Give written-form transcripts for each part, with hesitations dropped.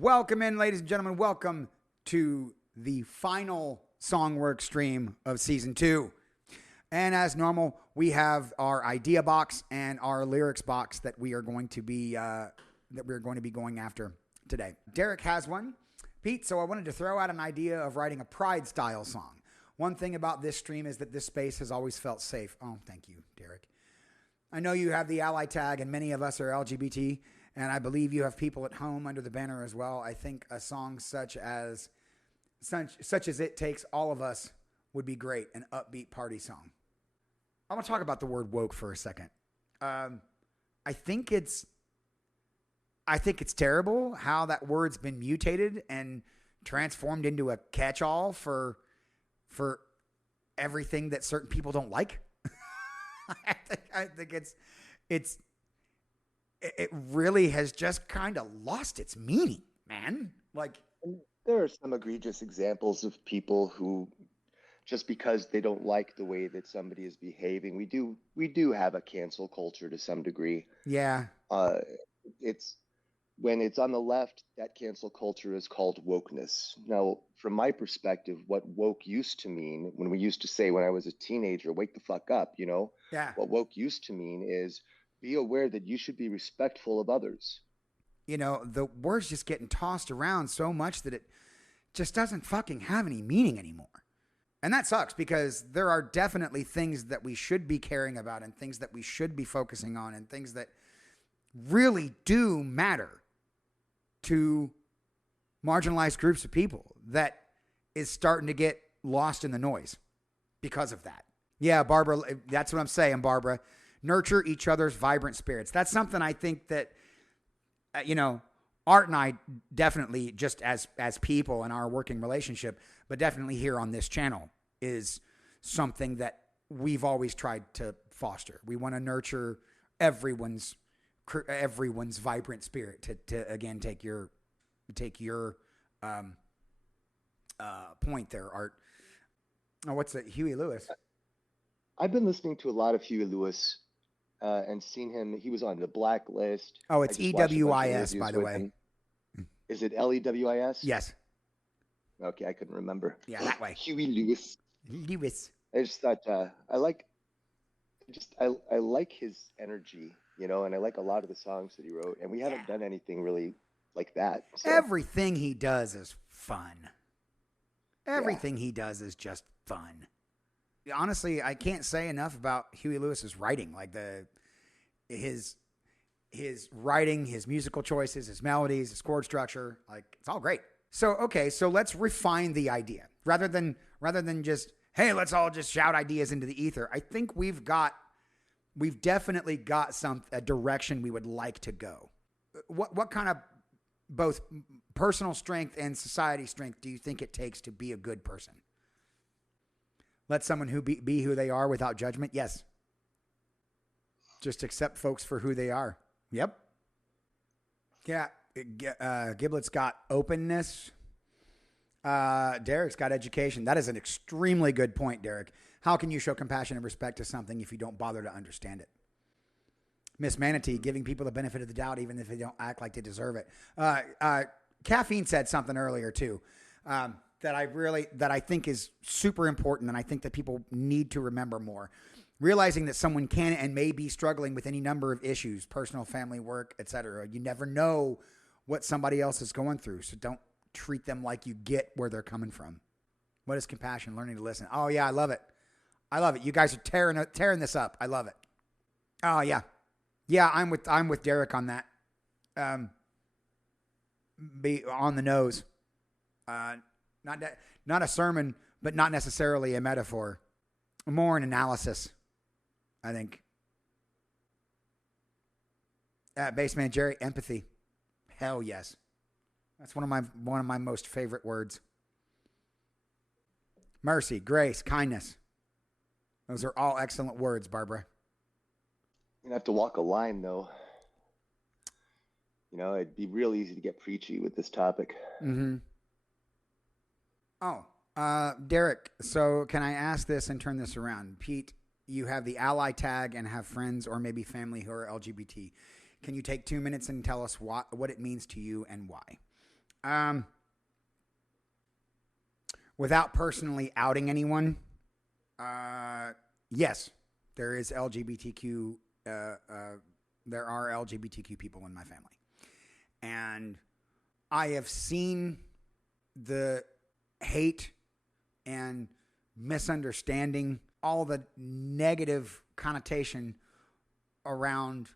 Welcome in, ladies and gentlemen. Welcome to the final Songworks stream of season 2. And as normal, we have our idea box and our lyrics box that we are going to be going after today. Derek has one, Pete. So I wanted to throw out an idea of writing a Pride style song. One thing about this stream is that this space has always felt safe. Oh, thank you, Derek. I know you have the ally tag, and many of us are LGBT. And I believe you have people at home under the banner as well. I think a song such as It Takes All of Us would be great, an upbeat party song. I want to talk about the word woke for a second. I think it's terrible how that word's been mutated and transformed into a catch-all for everything that certain people don't like. I think it really has just kind of lost its meaning, man. Like, there are some egregious examples of people who, just because they don't like the way that somebody is behaving, we do have a cancel culture to some degree. Yeah. It's when it's on the left, that cancel culture is called wokeness. Now, from my perspective, what woke used to mean, when we used to say when I was a teenager, wake the fuck up, you know? Yeah. What woke used to mean is be aware that you should be respectful of others. You know, the word's just getting tossed around so much that it just doesn't fucking have any meaning anymore. And that sucks because there are definitely things that we should be caring about and things that we should be focusing on and things that really do matter to marginalized groups of people that is starting to get lost in the noise because of that. Yeah, Barbara, that's what I'm saying, Barbara. Nurture each other's vibrant spirits. That's something I think that, Art and I definitely, just as people in our working relationship, but definitely here on this channel, is something that we've always tried to foster. We want to nurture everyone's vibrant spirit. To again take your point there, Art. Oh, what's that? Huey Lewis. I've been listening to a lot of Huey Lewis. And seen him. He was on the Blacklist. Oh, it's EWIS, by the way. Him. Is it LEWIS? Yes. Okay, I couldn't remember. Yeah, that way. Huey Lewis. Lewis. I just thought I like his energy, and I like a lot of the songs that he wrote. And we haven't done anything really like that. So. Everything he does is fun. Everything he does is just fun. Honestly, I can't say enough about Huey Lewis's writing. Like his writing, his musical choices, his melodies, his chord structure, like it's all great. So let's refine the idea rather than just, hey, let's all just shout ideas into the ether. I think we've definitely got a direction we would like to go. What kind of both personal strength and society strength do you think it takes to be a good person? Let someone who be who they are without judgment. Yes. Just accept folks for who they are. Yep. Yeah. Giblet's got openness. Derek's got education. That is an extremely good point, Derek. How can you show compassion and respect to something if you don't bother to understand it? Miss Manatee, giving people the benefit of the doubt even if they don't act like they deserve it. Caffeine said something earlier too. That I think is super important, and I think that people need to remember more. Realizing that someone can and may be struggling with any number of issues, personal, family, work, etc. You never know what somebody else is going through, so don't treat them like you get where they're coming from. What is compassion? Learning to listen. Oh yeah, I love it. You guys are tearing this up. I love it. Oh yeah, I'm with Derek on that. Be on the nose. Not a sermon, but not necessarily a metaphor. More an analysis, I think. Bassman Jerry, empathy. Hell yes. That's one of my most favorite words. Mercy, grace, kindness. Those are all excellent words, Barbara. You're gonna have to walk a line, though. It'd be real easy to get preachy with this topic. Mm-hmm. Oh, Derek, so can I ask this and turn this around? Pete, you have the ally tag and have friends or maybe family who are LGBT. Can you take 2 minutes and tell us what it means to you and why? Without personally outing anyone, yes, there is LGBTQ. There are LGBTQ people in my family, and I have seen the hate and misunderstanding, all the negative connotation around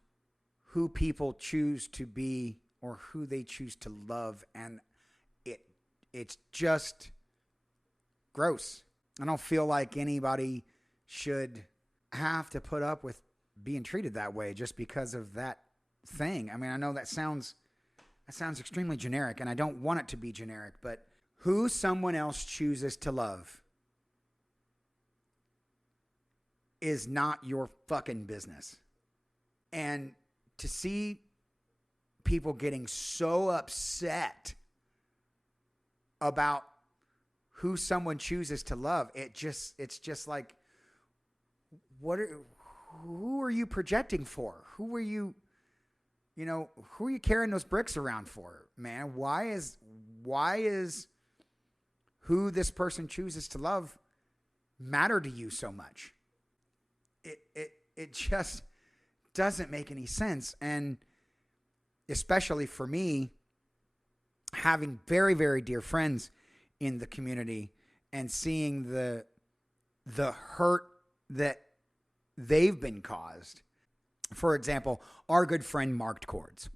who people choose to be or who they choose to love, and it's just gross. I don't feel like anybody should have to put up with being treated that way just because of that thing. I mean, I know that sounds extremely generic, and I don't want it to be generic, but who someone else chooses to love is not your fucking business. And to see people getting so upset about who someone chooses to love, it's just like, who are you projecting for? Who are you carrying those bricks around for, man? Why is who this person chooses to love matter to you so much? It just doesn't make any sense. And especially for me, having very, very dear friends in the community and seeing the hurt that they've been caused. For example, our good friend Marked Chords.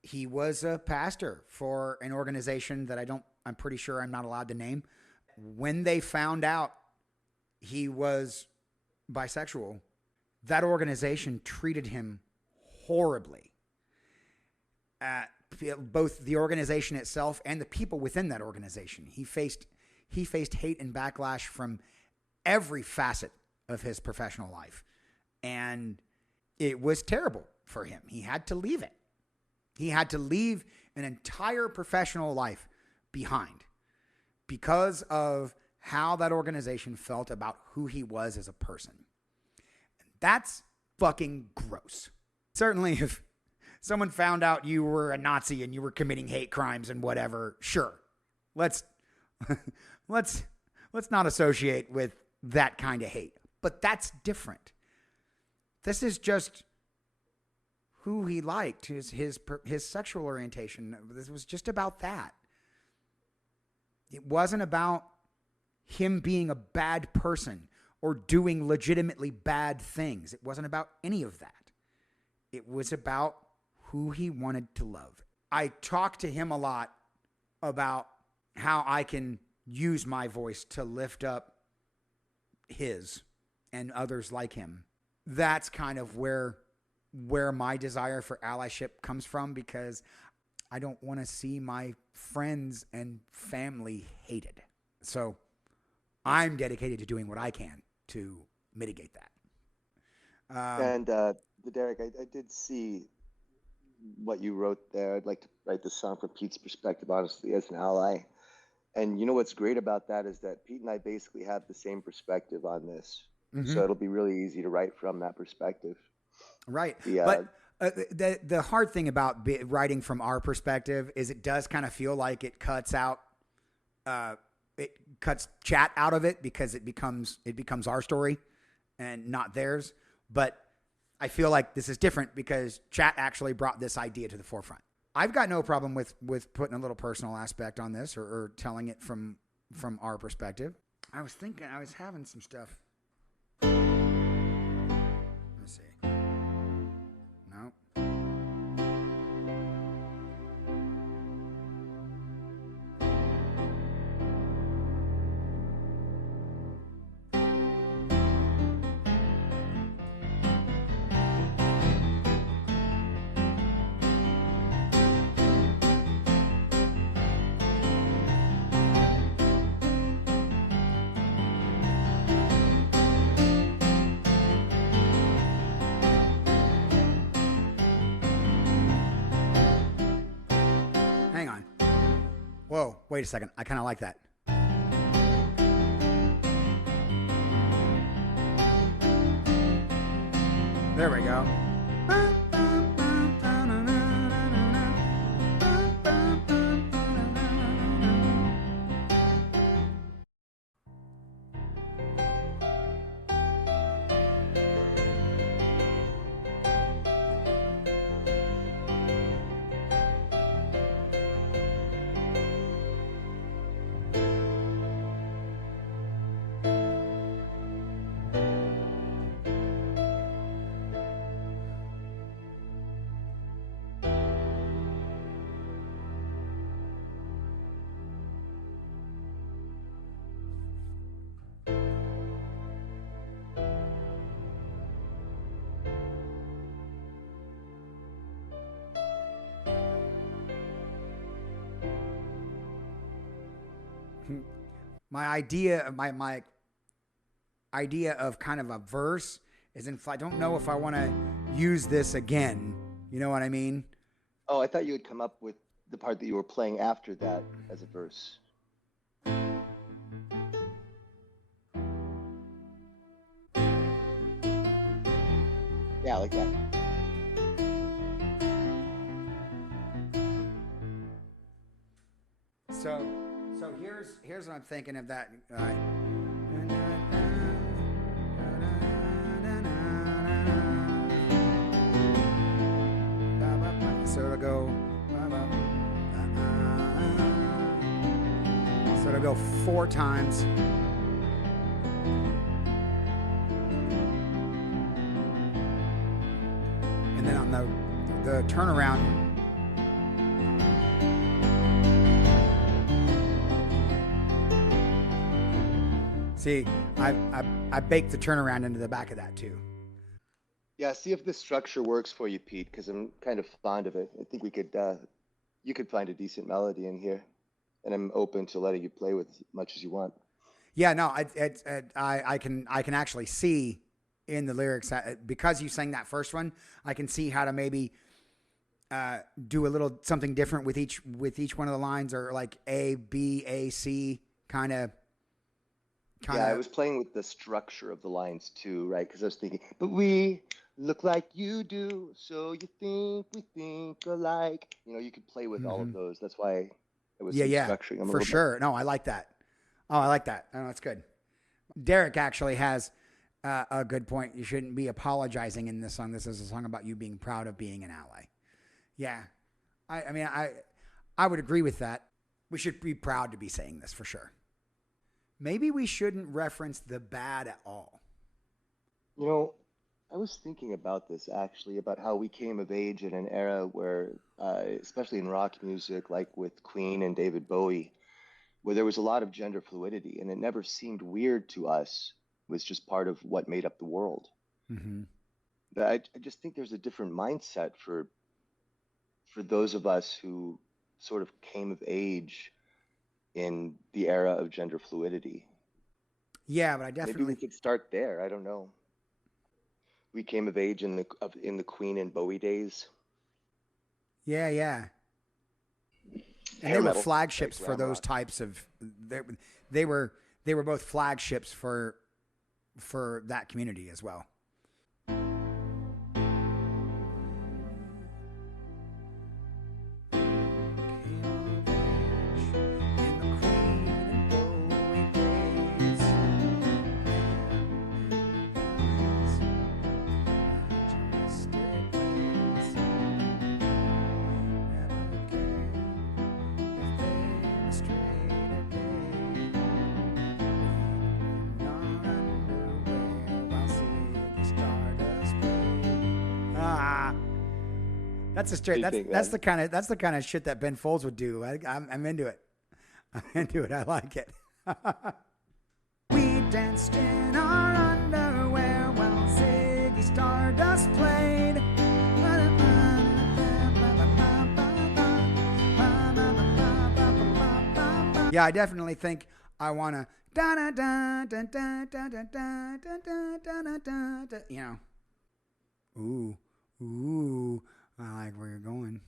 He was a pastor for an organization that I'm pretty sure I'm not allowed to name. When they found out he was bisexual, that organization treated him horribly. Both the organization itself and the people within that organization. He faced hate and backlash from every facet of his professional life. And it was terrible for him. He had to leave it. He had to leave an entire professional life behind because of how that organization felt about who he was as a person. That's fucking gross. Certainly if someone found out you were a Nazi and you were committing hate crimes and whatever, sure. Let's not associate with that kind of hate. But that's different. This is just who he liked, his sexual orientation. This was just about that. It wasn't about him being a bad person or doing legitimately bad things. It wasn't about any of that. It was about who he wanted to love. I talk to him a lot about how I can use my voice to lift up his and others like him. That's kind of where my desire for allyship comes from, because I don't want to see my friends and family hated. So I'm dedicated to doing what I can to mitigate that. Derek, I did see what you wrote there. I'd like to write the song from Pete's perspective, honestly, as an ally. And you know what's great about that is that Pete and I basically have the same perspective on this. Mm-hmm. So it'll be really easy to write from that perspective. Right. But the hard thing about writing from our perspective is it does kind of feel like it cuts chat out of it, because it becomes our story and not theirs. But I feel like this is different because chat actually brought this idea to the forefront. I've got no problem with putting a little personal aspect on this or telling it from our perspective. I was having some stuff. Let's see. Nope. Whoa, wait a second. I kind of like that. There we go. my idea of my idea of kind of a verse is I don't know if I want to use this again. You know what I mean? Oh, I thought you had come up with the part that you were playing after that as a verse. Yeah, like that. So here's what I'm thinking of that. So it'll go. So it'll go 4 times. And then on the turnaround. See, I baked the turnaround into the back of that too. Yeah, see if this structure works for you, Pete, because I'm kind of fond of it. I think we could, you could find a decent melody in here, and I'm open to letting you play with as much as you want. Yeah, no, I can actually see in the lyrics because you sang that first one. I can see how to maybe do a little something different with each one of the lines, or like A, B, A, C kind of. Yeah, I was playing with the structure of the lines too, right? Because I was thinking, but we look like you do, so you think we think alike. You know, you could play with all of those. That's why it was structuring them for sure. No, I like that. Oh, I like that. Oh, that's good. Derek actually has a good point. You shouldn't be apologizing in this song. This is a song about you being proud of being an ally. Yeah, I mean, I would agree with that. We should be proud to be saying this for sure. Maybe we shouldn't reference the bad at all. You know, I was thinking about this actually, about how we came of age in an era where, especially in rock music, like with Queen and David Bowie, where there was a lot of gender fluidity, and it never seemed weird to us. It was just part of what made up the world. Mm-hmm. But I just think there's a different mindset for those of us who sort of came of age in the era of gender fluidity. Yeah, but I definitely... Maybe we could start there. I don't know. We came of age in the Queen and Bowie days. Yeah, yeah. And they were flagships for those types of... They were both flagships for that community as well. That's a straight. That's the kind of shit that Ben Folds would do. I'm into it. I'm into it. I like it. We danced in our underwear while Ziggy Stardust played. Yeah, I definitely think I wanna you know. Ooh. I like where you're going.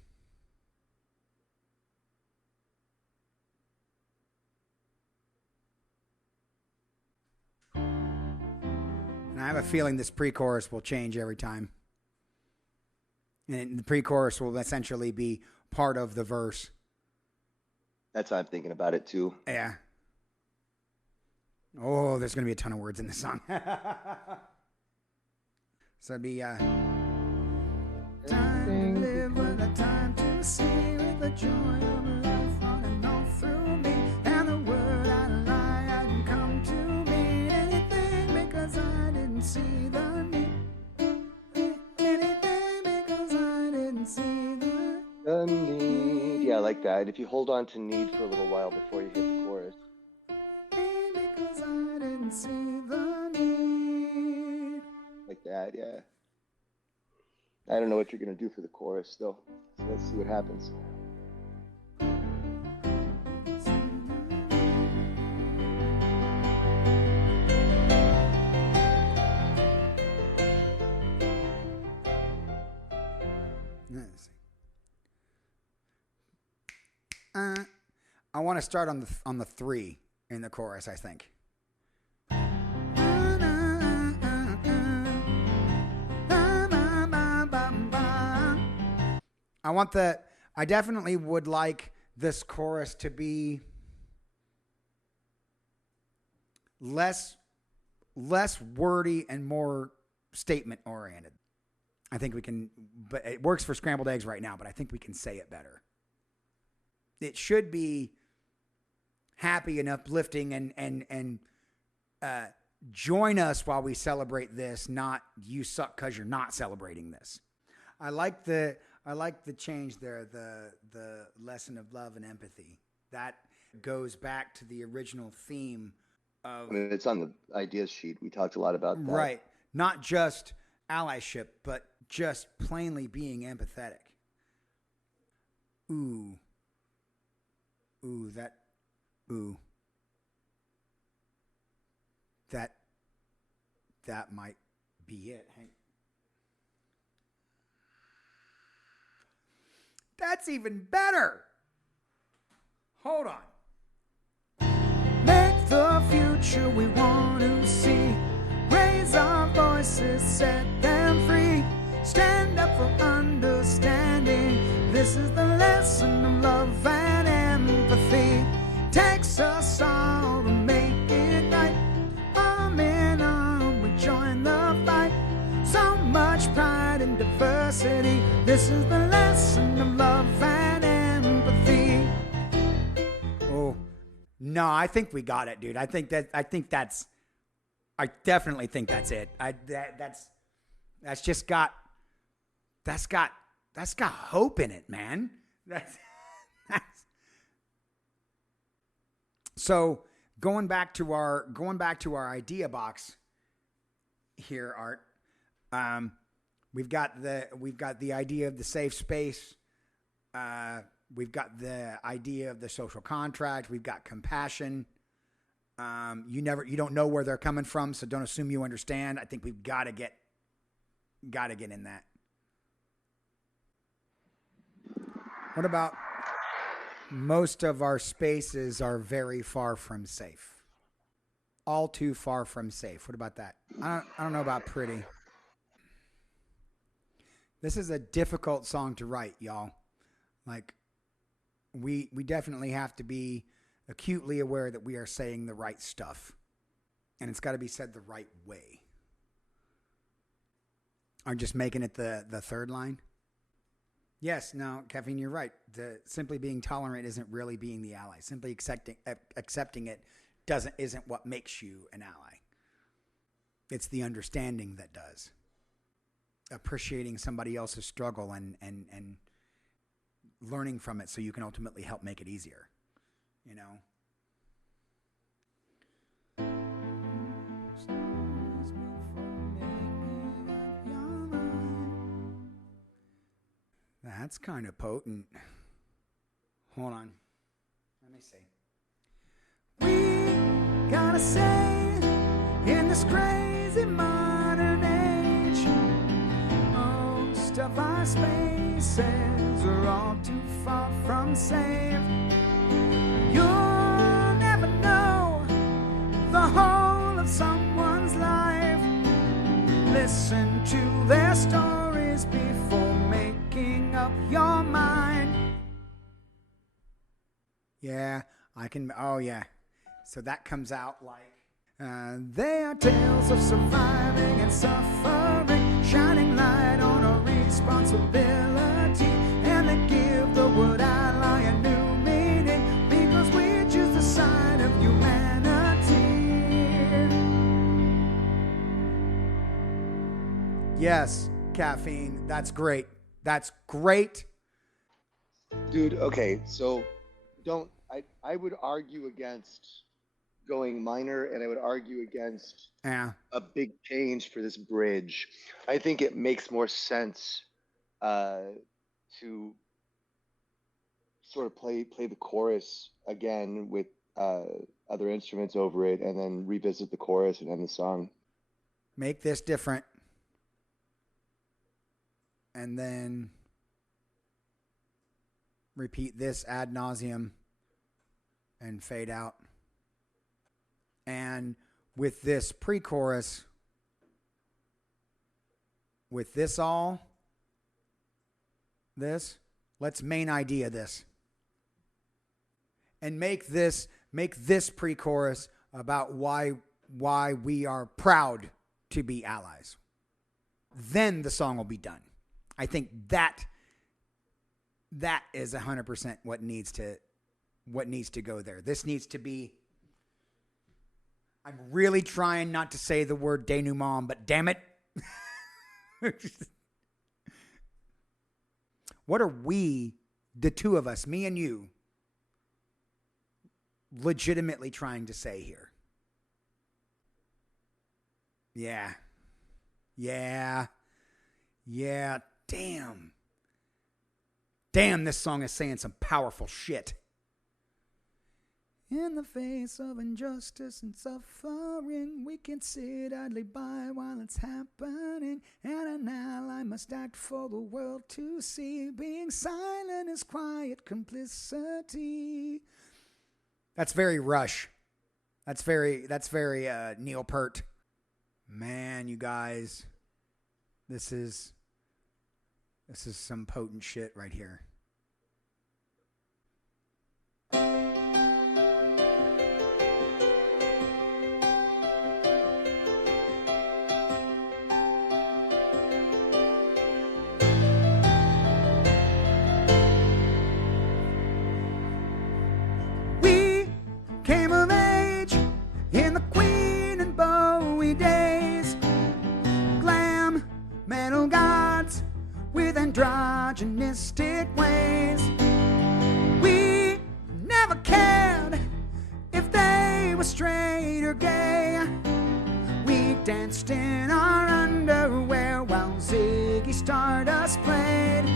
And I have a feeling this pre-chorus will change every time. And the pre-chorus will essentially be part of the verse. That's how I'm thinking about it too. Yeah. Oh, there's going to be a ton of words in this song. So it'd be... time to live with a time to see, with the joy of love running all through me, and the word I lie hadn't come to mean anything because I didn't see the need. Anything because I didn't see the need. Yeah, I like that. If you hold on to need for a little while before you hit the chorus. Because I didn't see the need. Like that, yeah. I don't know what you're going to do for the chorus, though. So let's see what happens. I want to start on the 3 in the chorus, I think. I definitely would like this chorus to be less wordy and more statement oriented. I think we can, but it works for scrambled eggs right now, but I think we can say it better. It should be happy and uplifting and join us while we celebrate this, not you suck because you're not celebrating this. I like the change there, the lesson of love and empathy. That goes back to the original theme of... I mean, it's on the ideas sheet. We talked a lot about that. Right. Not just allyship, but just plainly being empathetic. Ooh. That might be it. That's even better. Hold on. Make the future we want to see. Raise our voices, set them free. Stand up for understanding. This is the lesson of love and empathy. Takes us all to make it right. Arm in arm, we join the fight. So much pride and diversity. This is the lesson of love and empathy. Oh, no, I think we got it, dude. I definitely think that's it. That's got hope in it, man. So going back to our idea box here, Art. We've got the idea of the safe space. We've got the idea of the social contract. We've got compassion. You don't know where they're coming from, so don't assume you understand. I think we've got to get in that. What about most of our spaces are very far from safe? All too far from safe. What about that? I don't know about pretty. This is a difficult song to write, y'all. Like, we definitely have to be acutely aware that we are saying the right stuff. And it's got to be said the right way. I'm just making it the third line. Yes, no, Caffeine, you're right. Simply being tolerant isn't really being the ally. Simply accepting it isn't what makes you an ally. It's the understanding that does. Appreciating somebody else's struggle and learning from it so you can ultimately help make it easier. You know? That's kind of potent. Hold on. Let me see. We gotta say in this crazy modern age, most of our spaces are all too far from safe. You'll never know the whole of someone's life. Listen to their stories before making up your mind. Yeah, I can. Oh, yeah. So that comes out like they are tales of surviving and suffering, shining light on our responsibility, and they give the word ally a new meaning because we choose the side of humanity. Yes, Caffeine. That's great. That's great. Dude, okay, so I would argue against going minor, and I would argue against a big change for this bridge. I think it makes more sense to sort of play the chorus again with other instruments over it, and then revisit the chorus and end the song. Make this different. And then repeat this ad nauseum and fade out. And with this pre-chorus, with this let's main idea this. And make this pre-chorus about why we are proud to be allies. Then the song will be done. I think that is 100% what needs to go there. This needs to be. I'm really trying not to say the word denouement, but damn it. What are we, the two of us, me and you, legitimately trying to say here? Yeah. Damn, this song is saying some powerful shit. In the face of injustice and suffering, we can sit idly by while it's happening. And an ally must act for the world to see. Being silent is quiet complicity. That's very Rush. That's very Neil Peart. Man, you guys, this is some potent shit right here. Came of age in the Queen and Bowie days. Glam metal gods with androgynistic ways. We never cared if they were straight or gay. We danced in our underwear while Ziggy Stardust played.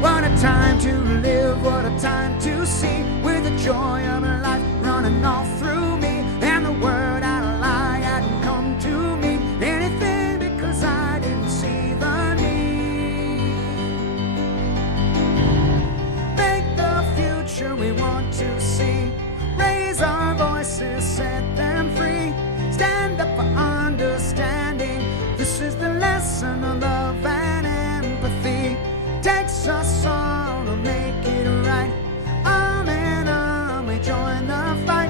What a time to live, what a time to see, with the joy of life running all through me. And the word out of lie hadn't come to mean anything because I didn't see the need. Make the future we want to see. Raise our voices, set them free. Stand up for understanding. This is the lesson of love and empathy. Takes us all to make it right. Arm in arm we join the fight.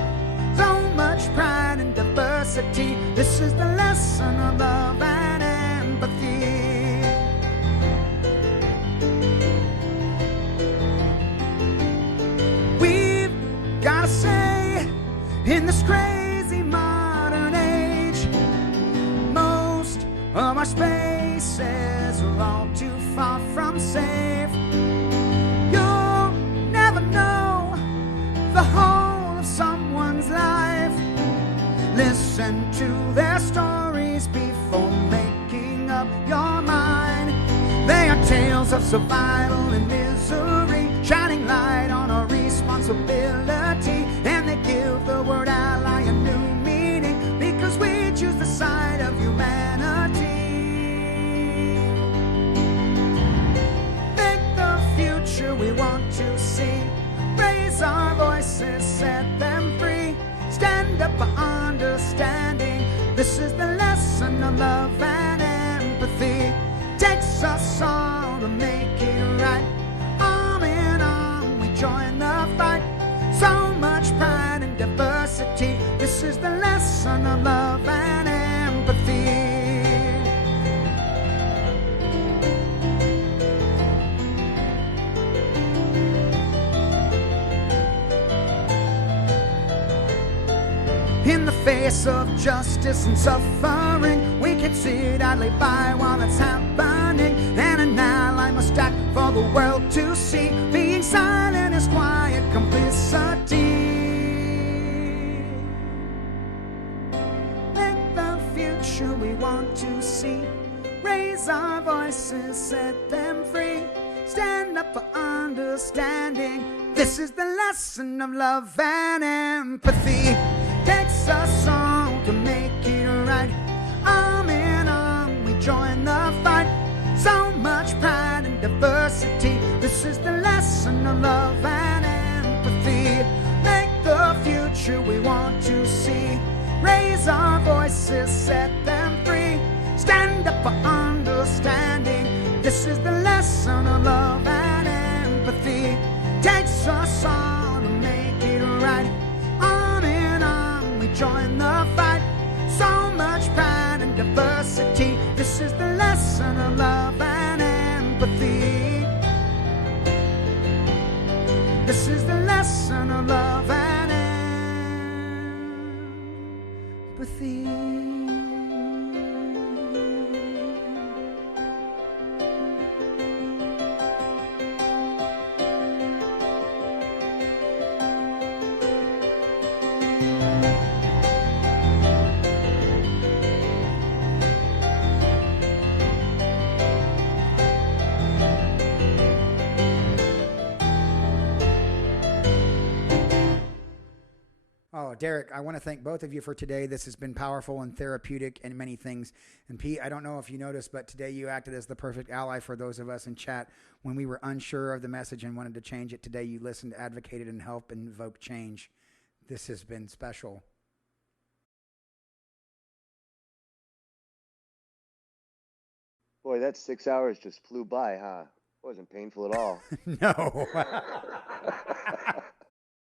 So much pride and diversity. This is the lesson of love and empathy. We've gotta say, in this crazy modern age, most of our spaces are all too far from safe. You'll never know the whole of someone's life. Listen to their stories before making up your mind. They are tales of survival and misery, shining light on our responsibility. And they give the word ally a new meaning, because we choose the side of humanity. Future we want to see. Raise our voices, set them free. Stand up for understanding. This is the lesson of love and empathy. Takes us all to make it right. Arm in arm we join the fight. So much pride and diversity. This is the lesson of love and empathy. In the face of justice and suffering, we can sit idly by while it's happening. And an ally must act for the world to see. Being silent is quiet complicity. Make the future we want to see. Raise our voices, set them free. Stand up for understanding. This is the lesson of love and empathy. Takes us all to make it right. Arm in arm we join the fight. So much pride and diversity. This is the lesson of love and voices, set them free. Stand up for understanding. This is the lesson of love and empathy. Takes us all to make it right. On and on, we join the fight. So much pride and diversity. This is the lesson of love and empathy. This is the lesson of love and empathy. Oh, Derek, I want to thank both of you for today. This has been powerful and therapeutic and many things. And Pete, I don't know if you noticed, but today you acted as the perfect ally for those of us in chat when we were unsure of the message and wanted to change it. Today you listened, advocated, and helped invoke change. This has been special. Boy, that 6 hours just flew by, huh? It wasn't painful at all. No.